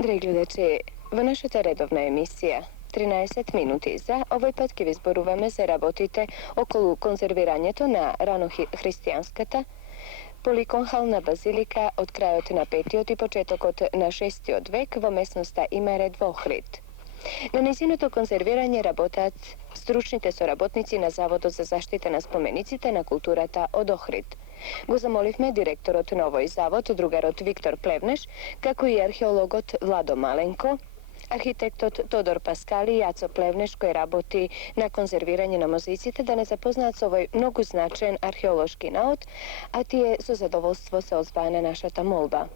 Dragi gledači, v našата редовна емисија 13 минути за овој пат ќе ви зборуваме за работите околу конзервирањето на ранохристијанската поликонхална базилика од крајот на 5-тиот и почетокот на 6-тиот век во местноста Имарет во Охрид. На нејзиното конзервирање работат стручните соработници на Заводот за заштита на спомениците на културата од Охрид. Го замоливме директорот на овој завод, другарот Виктор Плевнеш, како и археологот Владо Маленко, архитектот Тодор Паскали и Јацо Плевнеш, кој работи на конзервирање на мозаиците, да не запознаат со овој многу значен археолошки наод, а тие со задоволство се озваа на нашата молба.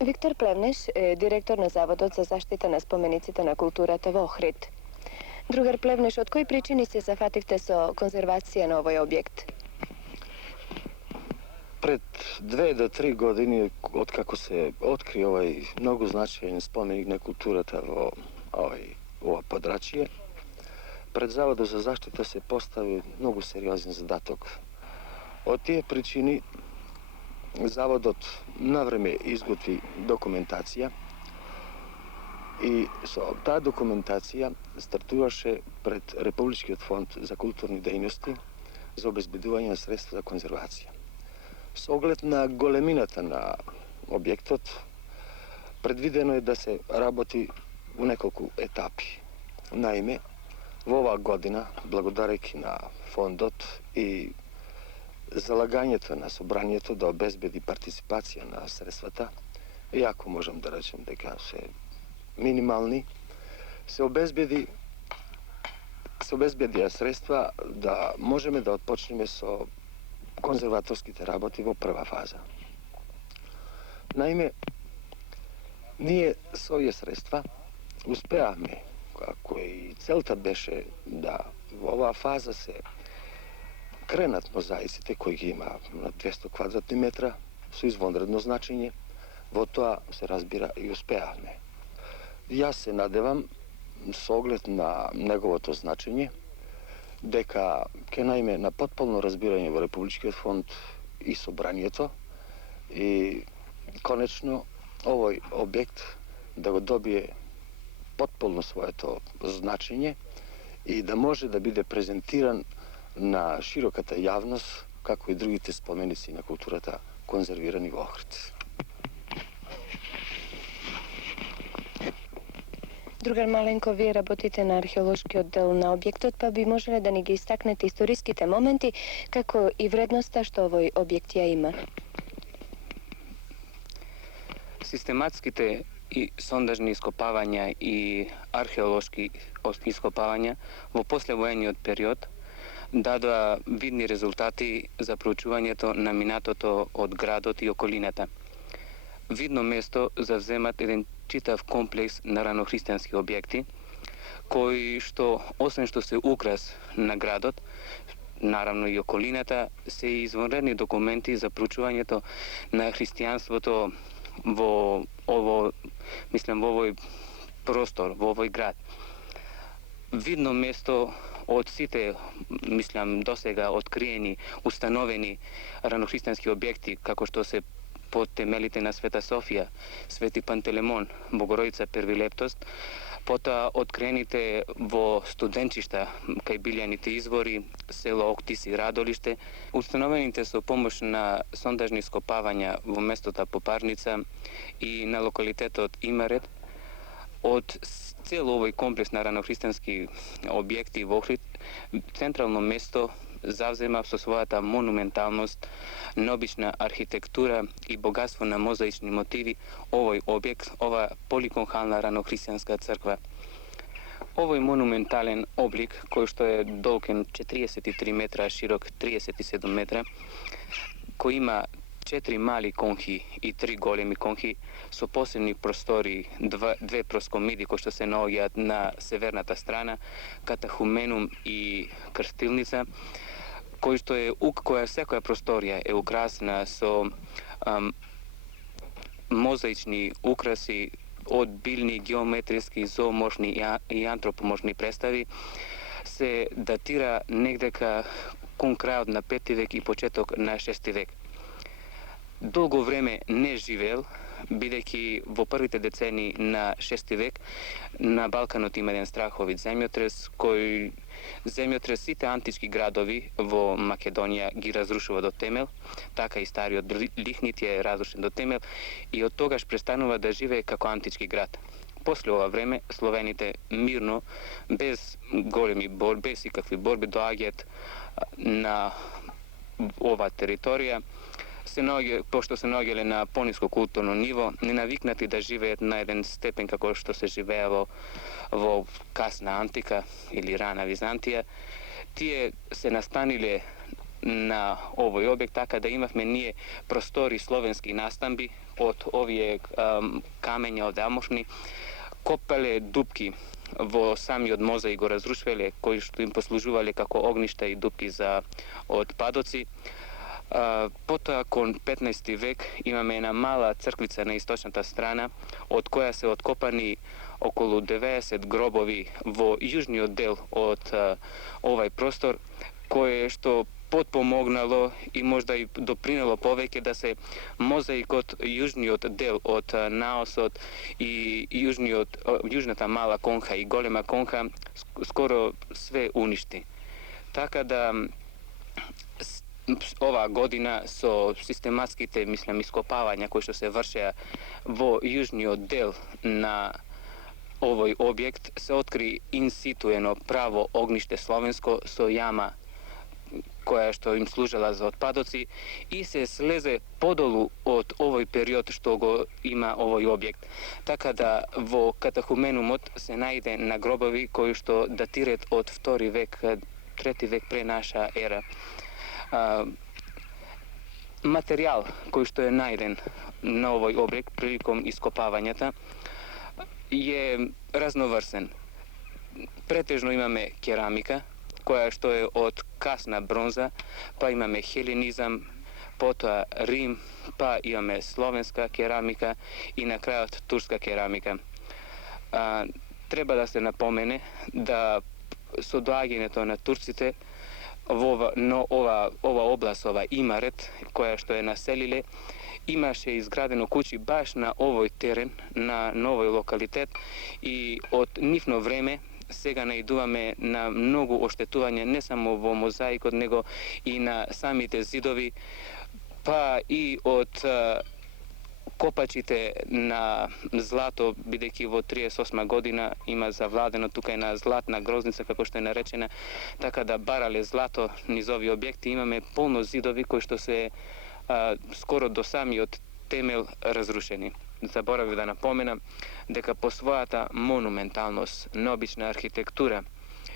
Виктор Плевнеш е директор на Заводот за заштита на спомениците на културата во Охрид. Другар Плевнеш, од кои причини се зафативте со конзервација на овој објект? Пред 2 до 3 години, откако се откри овој многу значаен споменик на културата во ова подрачје, пред Заводот за заштита се постави многу сериозен задаток. Од тие причини Заводот навреме изготви документација и со таа документација стартуваше пред Републичкиот фонд за културни дејности за обезбедување на средства за конзервација. Со оглед на големината на објектот, предвидено е да се работи во неколку етапи. Наиме, во оваа година, благодарејќи на фондот и залагањето на собранието да обезбеди партиципација на средствата, иако можам да речем дека се минимални, се обезбедија средства да можеме да отпочнеме со конзерваторските работи во прва фаза. Наиме, ние со овие средства успеавме, како и целта беше да во оваа фаза се кренат мозаиците кои ги има на 200 квадратни метра со извонредно значење, во тоа се разбира и успеавме. Јас се надевам, со оглед на неговото значење, дека ќе најме на потполно разбирање во Републичкиот фонд и собранието и конечно овој објект да го добие потполно своето значење и да може да биде презентиран на широката јавност, како и другите споменици на културата конзервирани во Охрид. Другар Маленко, вие работите на археолошкиот дел на објектот, па би можеле да ни ги истакнете историските моменти, како и вредноста што овој објект ја има? Систематските и сондажни ископавања и археолошки ископавања во послевоениот период дадоа видни резултати за проучувањето на минатото од градот и околината. Видно место завземат еден читав комплекс на ранохристијански објекти, кои што, освен што се украс на градот, наравно и околината, се и извонредни документи за проучувањето на христијанството во овој простор, во овој град. Видно место од сите, досега откриени, установени ранохристијански објекти, како што се под темелите на Света Софија, Свети Пантелемон, Богородица Первилептост, потоа откриените во студенчишта кај Билјаните извори, село Октис и Радолиште, установените со помош на сондажни скопавања во местото Попарница и на локалитетот Имарет, од цел овој комплекс на ранохристијански објекти во Охрид, централно место завзема со својата монументалност, необична архитектура и богатство на мозаични мотиви овој објект, ова поликонхална ранохристијанска црква. Овој монументален облик, кој што е долген 43 метра, широк 37 метра, кој има 4 мали конхи и 3 големи конхи со посебни простори, две проскомиди кои што се наоѓаат на северната страна, катахуменум и крстилница, која секоја просторија е украсена со мозаични украси од билни, геометриски, зооморфни и антропоморфни представи, се датира негдека кон крајот на 5 век и почеток на 6 век. Долго време не живеел бидејќи во првите децени на 6 век на Балканот има еден страховит земјотрес кој земјотрес сите антички градови во Македонија ги разрушува до темел, така и стариот Лихнит е разрушен до темел и од тогаш престанува да живее како антички град. После ова време словените мирно, без големи борби, без икакви борби доаѓаат на ова територија, пошто се наоѓале на пониско културно ниво, ненавикнати да живеат на еден степен како што се живее во касна антика или рана Византија, тие се настаниле на овој објект, така да имавме ние простори словенски настамби од овие камења од амошни, копале дупки во самиот мозаик, го разрушвале, кои што им послужувале како огништа и дупки за отпадоци. Потоа, кон 15 век, имаме една мала црквица на источната страна, од која се откопани околу 90 гробови во јужниот дел од овај простор, кое што подпомогнало и можда и допринело повеќе да се мозаикот, јужниот дел од наосот и јужната мала конха и голема конха скоро све уништи. Така да оваа година со систематските, ископавања кои што се вршеа во јужниот дел на овој објект, се откри инситу едно право огниште словенско со јама која што им служела за отпадоци и се слезе подолу од овој период што го има овој објект. Така да во катахуменумот се најде на гробови кои што датираат од 2 век, 3 век пре наша ера. Материјал кој што е најден на овој објект приликом ископавањата е разноврсен. Претежно имаме керамика, која што е од касна бронза, па имаме хеленизам, потоа Рим, па имаме словенска керамика и на крајот турска керамика. Треба да се напомене да со доаѓањето на турците во ова област, ова Имарет, која што е населиле, имаше изградено куќи баш на овој терен, на овој локалитет и од нивно време сега наидуваме на многу оштетување не само во мозаикот, него и на самите зидови, па и од копачите на злато, бидејќи во 38 година има завладено тука една златна грозница, како што е наречена, така да барале злато низ овие објекти. Имаме полно зидови кои што се скоро до самиот темел разрушени. Заборавив да напоменам дека по својата монументалност, необична архитектура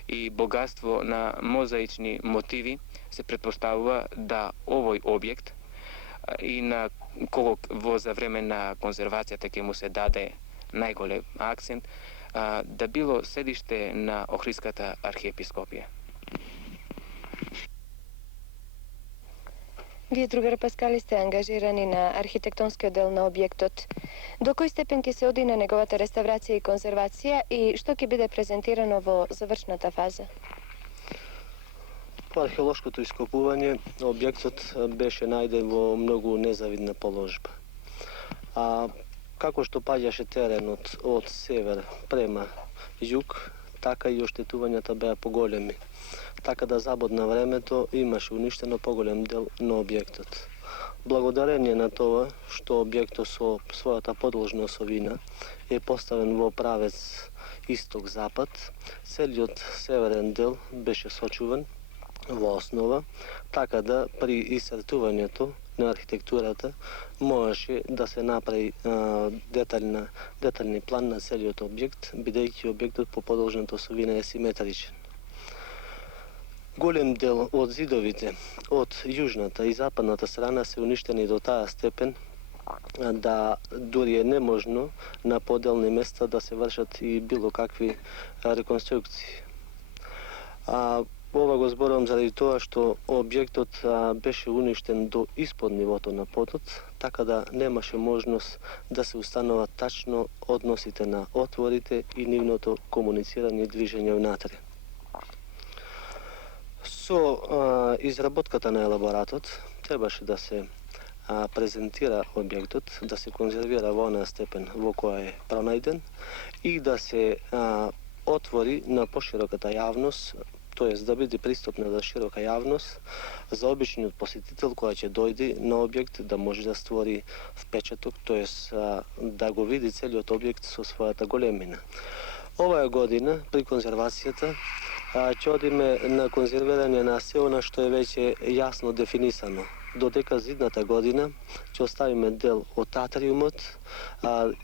и богатство на мозаични мотиви се претпоставува да овој објект и на кого за време на конзервацијата ќе му се даде најголем акцент, да било седиште на Охридската архиепископија. Вие, другар Паскали, сте ангажирани на архитектонскиот дел на објектот. До кој степен ќе се оди на неговата реставрација и конзервација и што ќе биде презентирано во завршната фаза? По археолошкото ископување, објектот беше најден во многу незавидна положба. Како што паѓаше теренот од север према југ, така и оштетувањата беа поголеми. Така да забод на времето имаше уништено поголем дел на објектот. Благодарение на тоа што објектот со својата подложна осовина е поставен во правец исток-запад, целиот северен дел беше сочуван во основа, така да при исцртувањето на архитектурата можеше да се направи детални план на целиот објект, бидејќи објектот по подложната осовина е симетричен. Голем дел од зидовите од јужната и западната страна се уништени до таа степен да дури е неможно на поделни места да се вршат и било какви реконструкции. Ова го зборувам заради тоа што објектот беше уништен до испод нивото на подот, така да немаше можност да се установат тачно односите на отворите и нивното комуницирање и движење внатре. Со изработката на елаборатот требаше да се презентира објектот, да се конзервира во онаа степен во која е пронајден и да се отвори на пошироката јавност, тоест да биде пристапна за широка јавност, за обичниот посетител која ќе дојде на објект да може да створи впечаток, тоест да го види целиот објект со својата големина. Оваа година при конзервацијата ќе одиме на конзервирање на се она што е веќе јасно дефинисано. Додека за идната година ќе оставиме дел од атриумот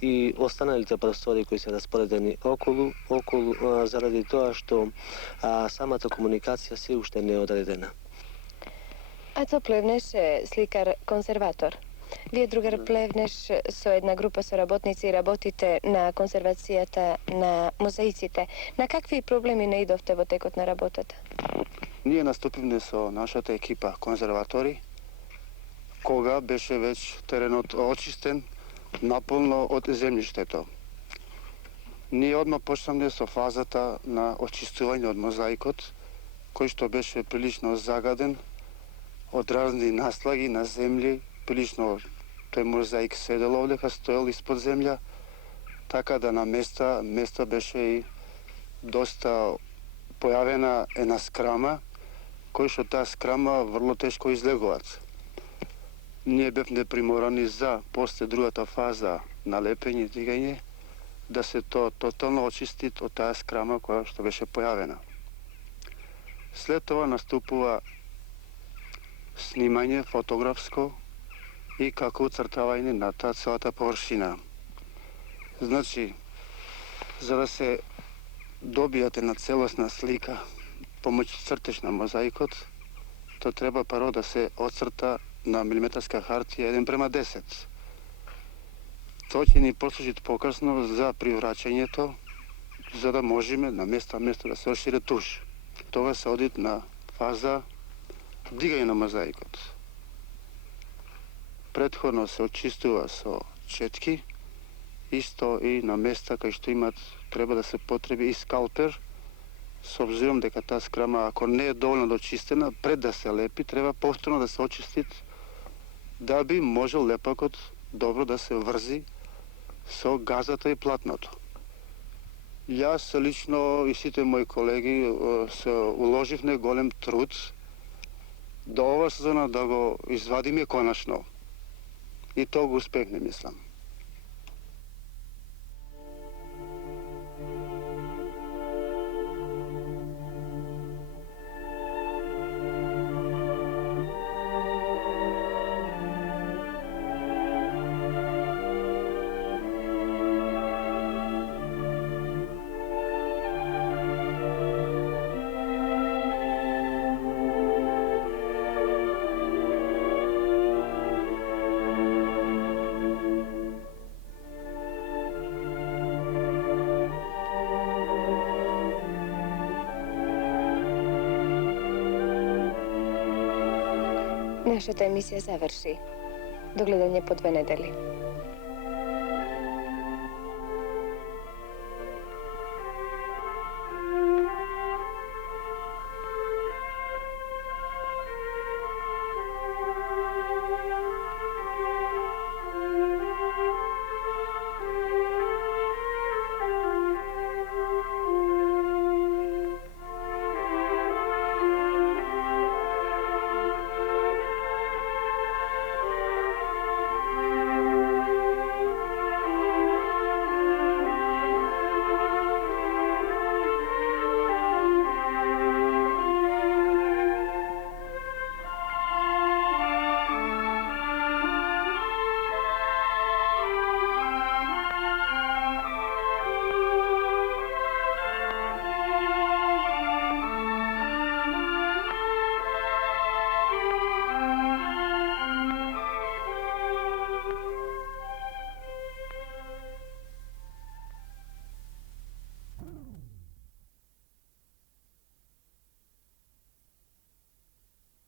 и останалите простори кои се распоредени околу заради тоа што самата комуникација се уште не е одредена. Aco Plevneš je slikar konzervator. Вие, другар Плевнеш, со една група соработници работите на конзервацијата на мозаиците. На какви проблеми наидовте во текот на работата? Ние наступивме со нашата екипа конзерватори, кога беше веќе теренот очистен наполно од земјиштето. Ние одма почнавме со фазата на очистување од мозаикот, кој што беше прилично загаден од разни наслаги на земји, прилично тој мозаик седел овдека, стоел испод земја, така да на места беше и доста појавена една скрама, кој што таа скрама врло тешко излегуваат. Ние бевме приморани за после другата фаза на лепење и дигање да се то тотално очисти од таа скрама која што беше појавена. След тоа наступува снимање фотографско и како уцртавање на таа целата површина. Значи, за да се добијате на целосна слика помој цртеж на мозаикот, то треба прво да се оцрта на милиметарска хартија 1:10. Тоа ќе ни послужи покасно за привраќањето, за да можеме на место да се ошири туш. Тоа се оди на фаза дигање на мозаикот. Претходно се очистува со четки, исто и на места кај што имат треба да се потреби и скалпер, со обзиром дека таа скрама, ако не е доволно дочистена, пред да се лепи, треба повторно да се очисти, да би можел лепакот добро да се врзи со газата и платното. Јас лично и сите мои колеги се уложивме голем труд до ова сезона да го извадиме конечно. И тоа го успехме, мислам. Нашата емисија заврши. До гледање по 2 недели.